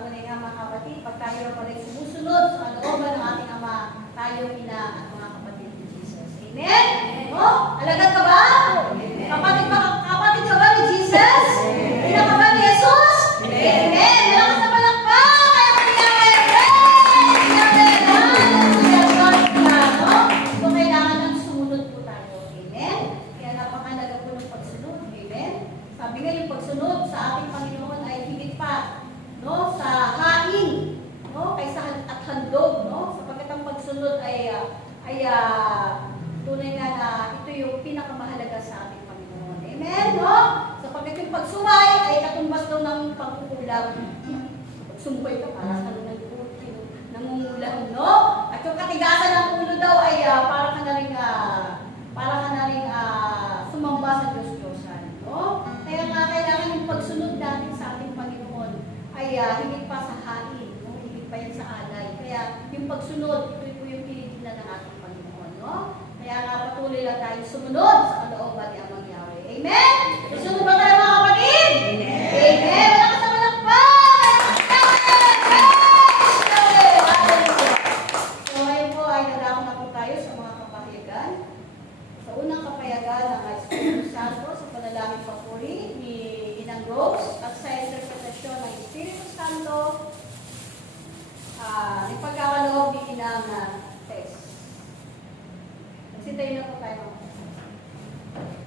tunay nga mga kapatid, pag tayo pa rin sumusunod sa kalooban ng ating Ama, tayo ina at mga kapatid ni Jesus. Amen? No? Alagad ka ba? Kapatid ka ba ni Jesus? Ina ka ba ni Jesus? Amen! Malakas na palakpak! Kaya mangyayari! So, kailangan ng sumunod po tayo. Amen? Kaya napakalaga po ng pagsunod. Amen? Sabi nga yung pagsunod sa ating Panginoon ay higit pa, no, sa hain, no, kaysa at handog, no, sapagkat ang pagsunod ay tunay nga na ito yung pinakamahalaga sa ating Panginoon. Amen, no? Sapagkat yung pagsuway ay katumbas daw ng pagkukulam. Pagsumboy ka para sa nangungulam, no? At yung katigasan ng ulo daw ay para ka na rin sumamba sa Diyos-Diyosan, no? Kaya nga kailangan yung pagsunod natin sa ating Panginoon ay higit pa sa hain, no? Higit pa yan sa alay. Kaya yung pagsunod, ito po yung piligilan ng ating Panginoon, no? Kaya nga patuloy lang tayo sumunod sa kalooban ni Amang Yahweh. Amen? Susunod ba tayo mga kapatid? Amen! Amen! Malakas na malakpak! So ngayon po ay nadako na po tayo sa mga kapahayagan. Sa unang kapayagan ng Espiritu Santo sa panalangin papuri ni Inang Rose at sa interpretasyon ng Espiritu Santo ng pagkakaloob ni Inang Tess. Nagsintay na po